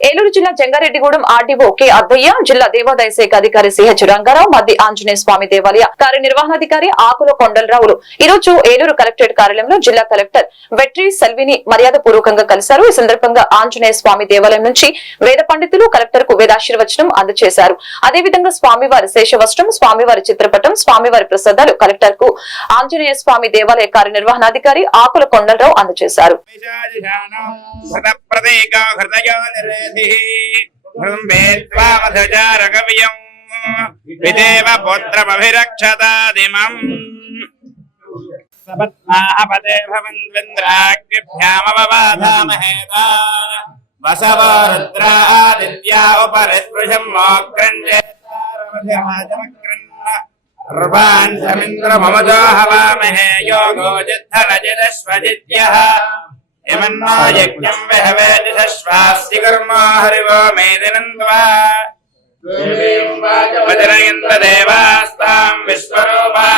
ఏలూరు జిల్లా Jangareddygudem RDO K Addayya, జిల్లా దేవాదాయ శాఖ అధికారి సిహెచ్ రంగారావు, మద్ది ఆంజనేయ స్వామి దేవాలయ కార్యనిర్వహణాధికారి ఆకుల కొండలరావులు ఈ రోజు ఏలూరు కలెక్టరేట్ కార్యాలయంలో జిల్లా కలెక్టర్ వెట్రి సెల్విని మర్యాద పూర్వకంగా కలిశారు. ఈ సందర్భంగా ఆంజనేయ స్వామి దేవాలయం నుంచి వేద పండితులు కలెక్టర్ కు వేదాశీర్వచనం అందజేశారు. అదేవిధంగా స్వామివారి శేషవస్త్రం, స్వామివారి చిత్రపటం, స్వామివారి ప్రసాదాలు కలెక్టర్ కు ఆంజనేయ స్వామి దేవాలయ కార్యనిర్వహణాధికారి ఆకుల కొండలరావు అందజేశారు. యజ్ఞం విహవేతి సశ్వాస్య కర్మ హరివో మేదినంద్వా వదనయంత దేవ